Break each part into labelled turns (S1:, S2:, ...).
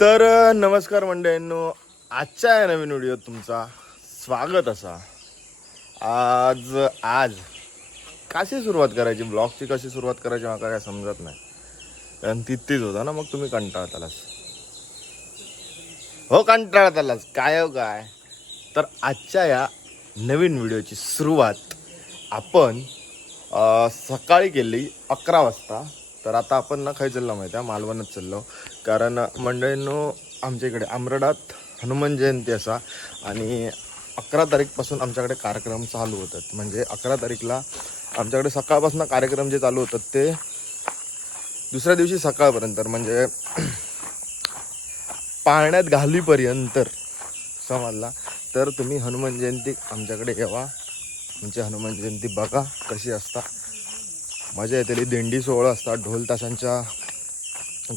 S1: तर नमस्कार मंडळींनो. आजच्या या नवीन व्हिडिओत तुमचा स्वागत असा. आज आज कशी सुरुवात करायची? ब्लॉगची कशी सुरुवात करायची मला काय समजत नाही. कारण तिथेच होता ना मग तुम्ही कंटाळत आलास. हो कंटाळत आलास. काय हो काय? तर आजच्या या नवीन व्हिडिओची सुरुवात आपण सकाळी केली अकरा वाजता. तर आता आपण ना खाय चाललो माहिती आहे? मालवणच चाललो. कारण मंडळींनो आमच्या इकडे आमरडात हनुमान जयंती असा आणि अकरा तारीखपासून आमच्याकडे कार्यक्रम चालू होतात. म्हणजे अकरा तारीखला आमच्याकडे सकाळपासून कार्यक्रम जे चालू होतात ते दुसऱ्या दिवशी सकाळपर्यंत. म्हणजे पाळण्यात घालीपर्यंत समजला. तर तुम्ही हनुमान जयंती आमच्याकडे यावा. म्हणजे हनुमान जयंती बघा कशी असता. मजा येते. दिंडी सोहळं असतात. ढोल ताशांच्या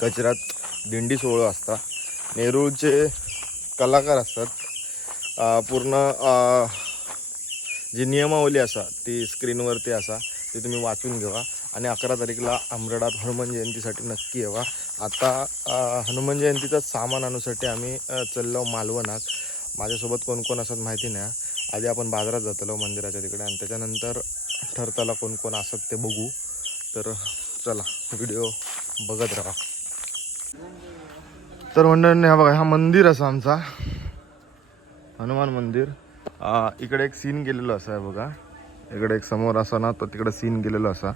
S1: गजरात दिंडी सोहळं असता नेरूळचे कलाकार असतात. पूर्ण जी नियमावली असा ती स्क्रीनवरती असा ती तुम्ही वाचून घेवा. आणि अकरा तारीखला आमरडात हनुमान जयंतीसाठी नक्की येवा. आता हनुमान जयंतीचं सामान आणूसाठी आम्ही चाललो मालवणात. माझ्यासोबत कोण कोण असत माहिती नाही. आधी आपण बाजारात जातलो मंदिराच्या तिकडे. आणि त्याच्यानंतर ठरताला कोण कोण असत ते बघू. तर चला व्हिडिओ बघत राहा. तर मंडळांनी हा बघा हा मंदिर असा आमचा. हनुमान मंदिर. इकडे एक सीन गेलेलो असा आहे बघा. इकडे एक समोर असा ना तर तिकडे सीन गेलेलो असा.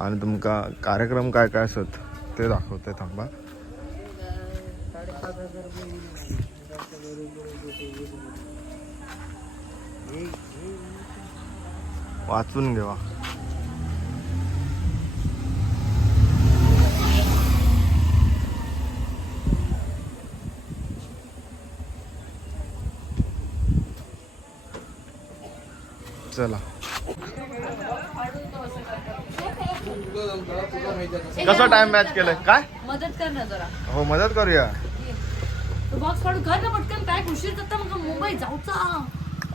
S1: आणि तुमका कार्यक्रम काय काय असत ते दाखवते थांबा. वाचून घेवा. चला कसं टाइम मॅच केलंय? काय?
S2: मदत कर ना जरा.
S1: हो मदत करूया.
S2: तू बॉक्स काढून कर ना पटकन काय उशीर जाता मग मुंबई जाऊचा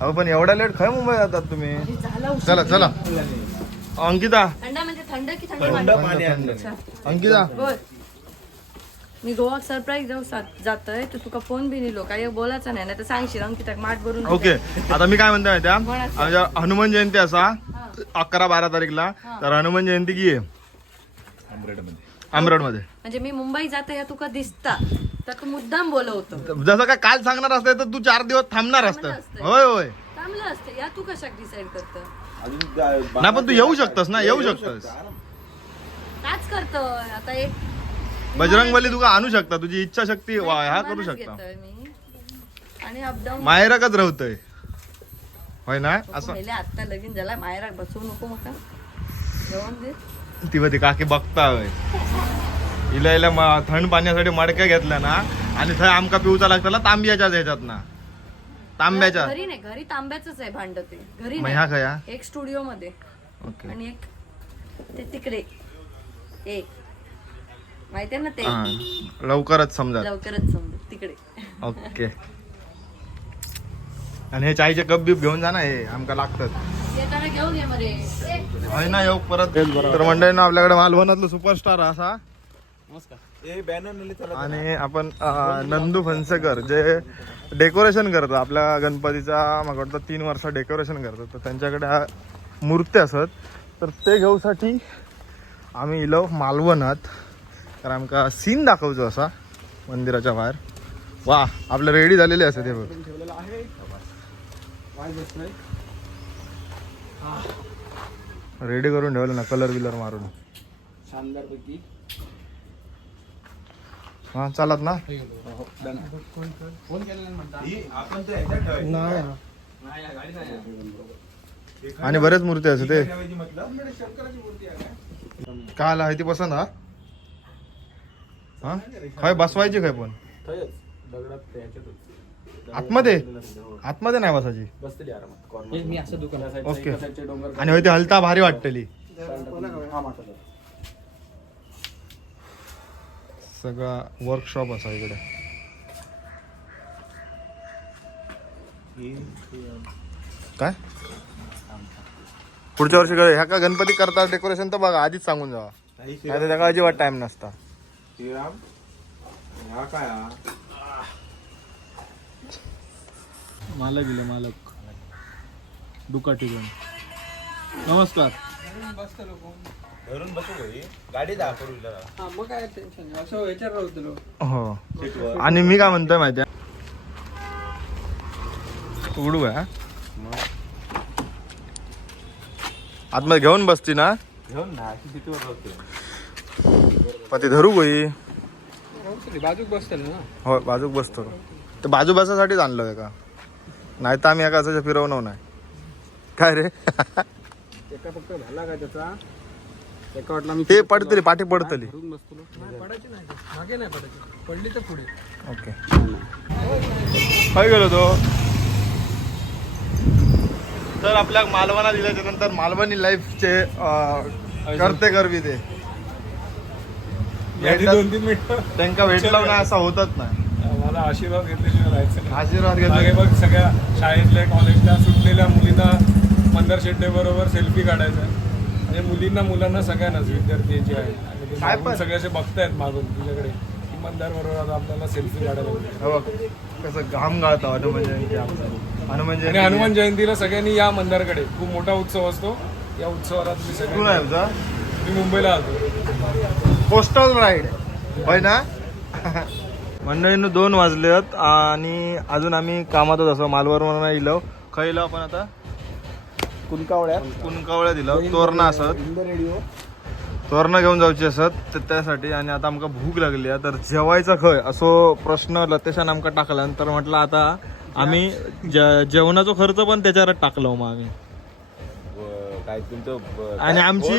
S1: अहो पण एवढ्या लेट खय मुंबई जातात तुम्ही?
S2: अरे झाला उशीर.
S1: चला चला. अंकिता.
S2: थंड म्हणजे थंड की थंड
S1: थंड
S2: पाणी?
S1: पाणी आणलं.
S2: अच्छा.
S1: अंकिता.
S2: बोल. मी गोवाक सरप्राईज जाऊ सात- जातोय तर तुका फोन बी निलो काय बोलायचं नाही नाही तर सांगशील अंकिताक माठ भरून
S1: ओके आता मी काय म्हणतो माहिती? आमच्या हनुमान जयंती असा
S2: हा.
S1: अकरा बारा तारीखला.
S2: हा.
S1: तर हनुमान जयंती की आहे? अमरडमध्ये
S2: म्हणजे मी मुंबई जाते या तुका दिसता. तर तू मुद्दाम बोलवतो.
S1: जसं काय काल सांगणार असतं तर तू चार दिवस थांबणार असतं. होय होय.
S2: चांगलं असतं. या तू कशाक डिसाईड करत?
S1: नाही पण तू येऊ शकतस ना येऊ शकतस.
S2: काच करतोय आता एक
S1: बजरंग बली तुका आणू शकता तुझी इच्छा शक्ती वा- ह्या करू शकता.
S2: आणि अपडाऊन
S1: मायराकच राहतय होय ना? असं
S2: पहिले आता लगीन झाला मायरा बसवू नको मका. जेवण दे.
S1: ती ती काकी बघता होय. इला इला म- थंड पाण्यासाठी मडक्या घेतल्या ना आणि थंय आमका पिऊचा लागताना तांब्याच्या ह्याच्यात ना. तांब्याच्या
S2: घरी नाही घरी तांब्याच आहे भांड ते. घरी
S1: मग ह्या
S2: नाही.
S1: खया?
S2: एक स्टुडिओ मध्ये
S1: ओके.
S2: आणि एक ते तिकडे. एक. माहितीये ना ते?
S1: हा. लवकरच समजा.
S2: लवकरच समजू. तिकडे.
S1: ओके. आणि हे चायचे कप बिप घेऊन जा ना हे आमका लागतात.
S2: येताना घेऊन ये
S1: ना येऊ परत. तर मंडळीनं आपल्याकडे मालवणातलं सुपरस्टार असा. आणि आपण अं, नंदू फणसेकर जे डेकोरेशन करतो आपल्या गणपतीचा मला वाटतं तीन वर्ष डेकोरेशन करतो तर त्यांच्याकडे हा मूर्ती असत. तर ते घेऊसाठी आम्ही इलो मालवणात. तर आमका सीन दाखवतो असा मंदिराच्या बाहेर. वा आपलं रेडी झालेले असते ते बघ. रेडी करून ठेवलं ना कलर बिलर मारून.
S3: शानदार पैकी
S1: हा चालत ना? आणि बरेच मूर्ती असते ते. काय आला ती पसंत हा? हा? काय बसवायची काय पण? आतमध्ये? आतमध्ये नाही बसायची?
S3: बसतली आरामात. कॉर्नर मी असं दुकान
S1: ओके.
S3: डोंगर
S1: आणि होय ती हलता भारी वाटतली.
S3: हा
S1: सगळा वर्कशॉप असा इकडे. काय? पुढच्या वर्षी काय- ह्या का गणपती करतात डेकोरेशन तर बघा आधीच सांगून जावा. नाही तर त्याला अजिबात टाइम नसता.
S3: श्रीराम हा काय हा
S4: मालक गेले मालक. दुकाटी पण नमस्कार.
S3: मग काय टेन्शन असं विचार होतो
S1: हो. आणि मी काय म्हणतोय माहिती उडू आहे आतमध्ये घेऊन बसती ना? ते धरू गोई
S3: बाजूक बसतील ना.
S1: हो बाजूक बसतो. तर बाजू बसासाठीच आणलं का? नाही तर आम्ही एका असं फिरवणार नाही. काय रे?
S3: एका फक्त झाला का त्याचा? एका वाटला मी
S1: ते पडतली पाठी पडतली.
S3: धरून बसतो नाही पडायची नाही. मागे नाही पडायची. पडली तर पुढे.
S1: ओके. काय गेलो तो? तर आपल्या मालवणा दिल्याच्या नंतर मालवणी लाईफचे करते करवी ते
S4: दोन तीन मिनिटं
S1: त्यांका भेटलं नाही असं होतच नाही.
S4: मला आशीर्वाद राहायचं नाही.
S1: आशीर्वाद
S4: मागे
S1: घेतो
S4: बघ सगळ्या शाळेतल्या कॉलेजच्या सुटलेल्या मुलींना मंदार शेट्टे बरोबर सेल्फी काढायचा आणि मुलींना मुलांना सगळ्यांनाच विद्यार्थी जे आहेत आणि ते
S1: काय
S4: मागून
S1: पण?
S4: सगळे असे बघतायत मागून तुझ्याकडे. मंदार बरोबर आता आपल्याला सेल्फी काढायला.
S1: हे कसं घाम गाळतो हनुमान जयंती हनुमान जयंती
S4: हनुमान जयंतीला सगळ्यांनी या मंदारकडे. खूप मोठा उत्सव असतो. या उत्सवाला तुम्ही सगळे मी मुंबईला आलो
S1: कोस्टल राईड होय ना? मंडळीनं दोन वाजलेत आणि अजून आम्ही कामातच असो मालवरवरून इलो खयलो आपण आता
S3: कुणकावळ्या.
S1: कुणकावळ्या दिलं तोरणं असत.
S3: द रेडिओ
S1: तोरणं घेऊन जाऊची असत तर त्यासाठी आणि आता आमका भूक लागली आहे. तर जेवायचा खय असो प्रश्न लतेशान आमका टाकला तर म्हटलं आता आम्ही जे- जेवणाचा खर्च पण त्याच्यावर टाकलो मग आम्ही.
S5: काय तुमचं
S1: आणि आमची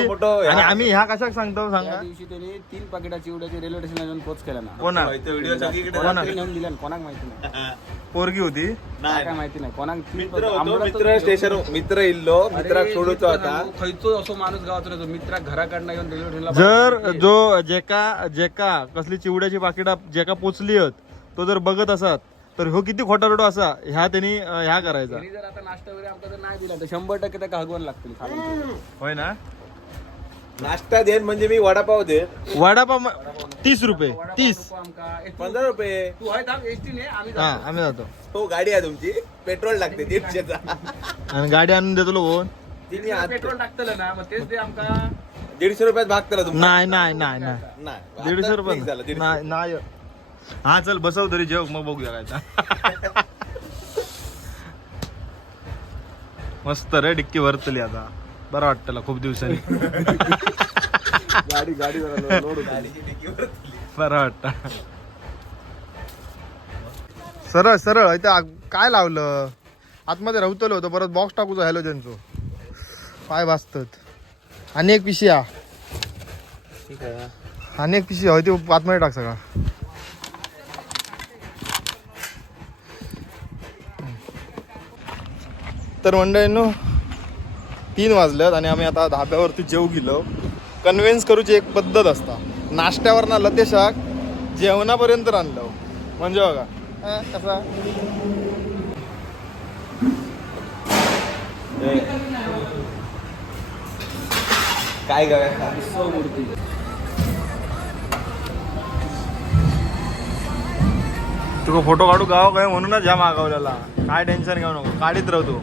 S1: आणि आम्ही ह्या कशाक सांगतो
S3: त्या
S1: सांगा
S3: दिवशी त्यांनी तीन पाकिटा चिवड्याचे रेल्वे स्टेशनला जाऊन पोच केला ना.
S1: कोणा?
S5: व्हिडिओ सगळीकडे
S1: कोणा
S3: तरी नेऊन दिला ना, कोणाक माहिती नाही.
S1: पोरगी होती.
S3: काय काय माहिती नाही. कोणाक तीन
S5: मित्र होतो
S3: आम्हाला तर-
S5: मित्र स्टेशन मित्र इल्लो मित्राक सोडूचो
S3: सांगू, खयचो असो माणूस गावात राहतो मित्रा घराकडनं येऊन रेल्वे स्टेशनला
S1: जर जो जेका जेका कसली चिवड्याची पाकिटा जेका पोचली आहेत तो जर बघत असत तर ह्यो किती खोटा रडो असा? ह्या त्यांनी ह्या करायचा.
S3: त्यांनी जर आता नाश्ता वगैरे आमका जर नाही दिला तर शंभर टक्के त्या हगवण लागतील.
S1: होय ना?
S5: नाश्ता देन म्हणजे मी वडापाव दे
S1: वडापाव म- तीस रुपये तीस.
S3: आमका.
S5: पंधरा रुपये.
S3: तू आहे थांब एसटी ने आम्ही
S1: हा
S3: जातो.
S1: आम्ही जातो.
S5: हो गाडी आहे तुमची. पेट्रोल लागते दीडशेचा.
S1: आणि गाडी आणून देतो कोण
S5: तिने आत-
S3: पेट्रोल टाकतलं ना मग तेच ते आमका.
S5: दीडशे रुपयात भागतला तुमचा
S1: नाही नाही नाही नाही.
S5: नाही
S1: दीडशे रुपये
S5: झालं दीडशे.
S1: नाही नाही. हा चल बसव तरी जेव मग बघूया काय मस्त रे डिक्की भरतली आता. बरं वाटतं खूप दिवसांनी.
S5: गाडी गाडी.
S1: बरं वाटतं. सरळ सरळ इथे काय लावलं? आतमध्ये रवतलं होतं परत बॉक्स टाकूचं हॅलोजनचो पाय भाजतात आणि एक पिशी हा आणि एक पिशी हवी ती आतमध्ये टाक सगळा. तर मंडळींनो तीन वाजल्यात आणि आम्ही आता धाब्यावरती जेव गेलो. कन्व्हिन्स करूची एक पद्धत असता. नाश्त्यावर ना लतेशाक जेवणापर्यंत आणलं म्हणजे बघा. कसा?
S5: काय गाव्या
S1: तुका फोटो काढू गाव काय म्हणूनच ज्या मागवलेला. काय टेन्शन घेऊ नको. काढीत राहतो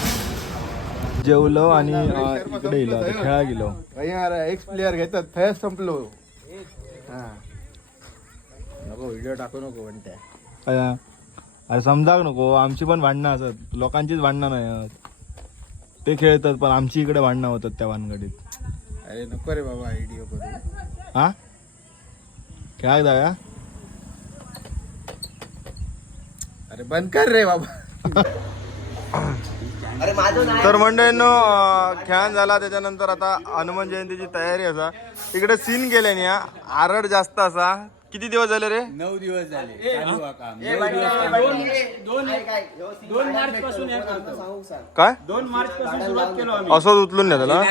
S1: जेवलो आणि इकडे गेलो. खेळा गेलो एक्स प्लेअर घेतात फॅस संपलो.
S5: नको व्हिडिओ टाकू नको म्हणते.
S1: अरे समजाक नको आमची पण भांडणं असत लोकांचीच भांडणं नाही. ते खेळतात पण आमची इकडे भांडणं होतात त्या भानगडीत
S5: अरे नको रे बाबा व्हिडिओ करू.
S1: हा? खेळाक जाऊया?
S5: अरे बंद कर रे बाबा.
S1: तर मंडळींनो अं, खेळान झाला त्याच्यानंतर आता हनुमान जयंतीची तयारी असा. इकडे सीन केल्याने आरड जास्त असा. किती दिवस झाले रे?
S5: नऊ दिवस झाले. चालू हा काम.
S3: दोन दोन मार्च पासून हे करतो.
S1: काय?
S3: दोन मार्च पासून सुरुवात केलो आम्ही.
S1: असंच उचलून द्या त्याला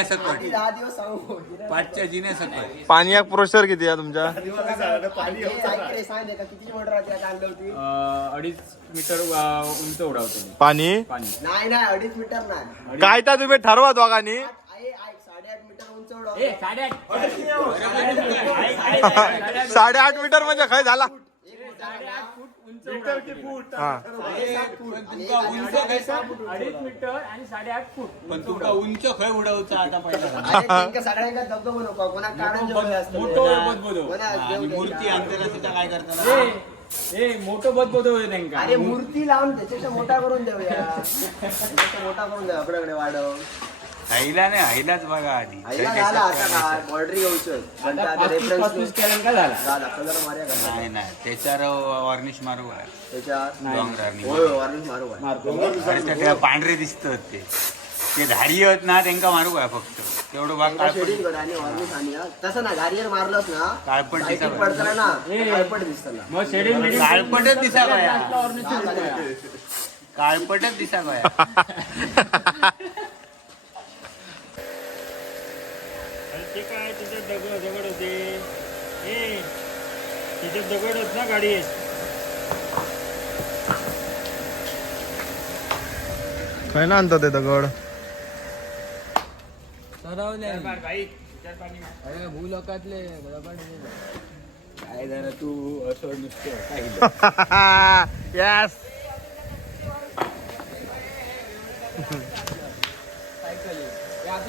S5: पाचच्या जिन्यासकट
S1: पाणी एक प्रोसेसर किती आहे तुमच्या
S3: अं, अडीच मीटर अं, उंच उडावतो मी.
S1: पाणी?
S3: पाणी.
S6: नाही नाही अडीच मीटर नाही.
S1: काय तर तुम्ही ठरवा दोघांनी.
S6: साडेआठ मीटर
S1: म्हणजे काय झाला
S3: अडीच मीटर आणि साडेआठ फूट
S5: पण तुमका उंच खय उडवचा आता पहिला
S6: अरे त्यांका सगळ्यांका धबधबो नको. कोणाक कारण जेवढे असतं
S5: आणि मूर्ती तिथं काय करताना
S3: ए मोठं बद
S6: अरे मूर्ती लावून त्याच्यापेक्षा मोठा करून देऊया. मोठा करून देऊ आपल्याकडे वाढव.
S5: हायला नाही हायलाच बघा आधी.
S6: आईला झाला आता काय? बॉर्डर येऊचं पण आता रेफरन्स
S3: केलं का झाला?
S6: झाला. कलर मार्या का?
S5: नाही नाही. त्याच्यावर वॉर्निश मारू आहे
S6: त्याच्यात
S5: डोंगरावरनी.
S6: होय वॉर्निश मारू आहे
S5: अरे त्या त्या पांढरे दिसतात ते. ते धारी आहेत ना त्यांका मारू आहे फक्त? तेवढं भाग काळपट.
S6: हा. तसं ना गाडीवर मारलंस ना
S5: काळपट
S6: पडताना ना काळपट दिसतं ना.
S3: मग शेडिंग बिडिंग
S5: काळपटच दिसा गया काळपटच दिसा गया
S7: ते दगड दगड होते. ए तिथे दगड होत ना गाडी.
S1: काय ना आणतात ते दगड?
S5: काय जरा तू असं नुसतं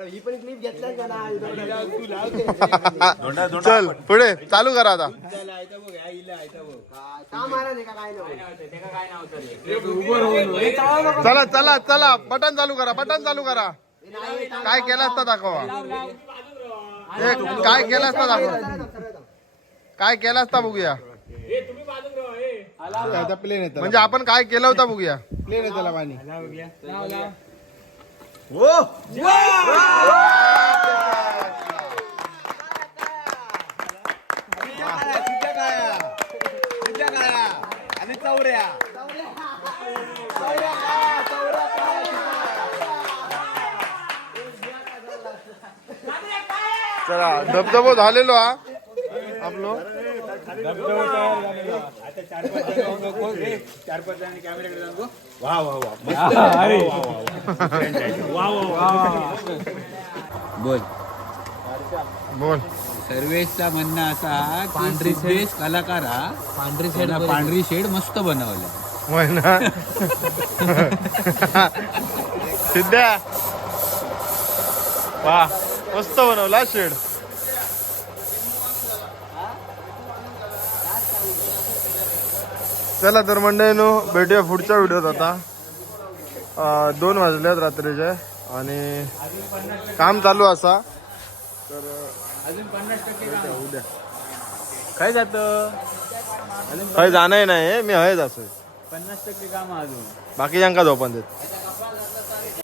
S6: ही पण क्लिप घेतल्याच का ना?
S1: चल पुढे. चालू करा आता. चला चला चला. बटन चालू करा बटन चालू करा. काय केलं असता दाखवा. काय केलं असता दाखवा. काय केलं असता बघूया.
S5: प्लेन
S1: म्हणजे आपण काय केलं होतं बघूया.
S5: प्लेन येताला पाणी. आणि चौऱ्या
S1: चला धबधबो झालेलो हा. आपलो.
S5: चार पाच जणांनी कॅमेऱ्याकडे जाऊन गो. वा वा वा बोल.
S1: बोल
S5: सर्वेशचा म्हणणं असा की सिद्धेश कलाकार हा पांढरी शेड पांढरी शेड मस्त बनवलं.
S1: होय ना? सिद्ध्या वा मस्त बनवला शेड. चला तर मंडळीनो भेटूया पुढच्या व्हिडिओत आता. दोन वाजल्यात रात्रीचे आणि काम चालू असा.
S3: अजून पन्नास टक्के उद्या काय जातं?
S1: काही जाणंही नाही मी हयच असं.
S3: पन्नास टक्के काम अजून.
S1: बाकीच्यांका झोपन देत.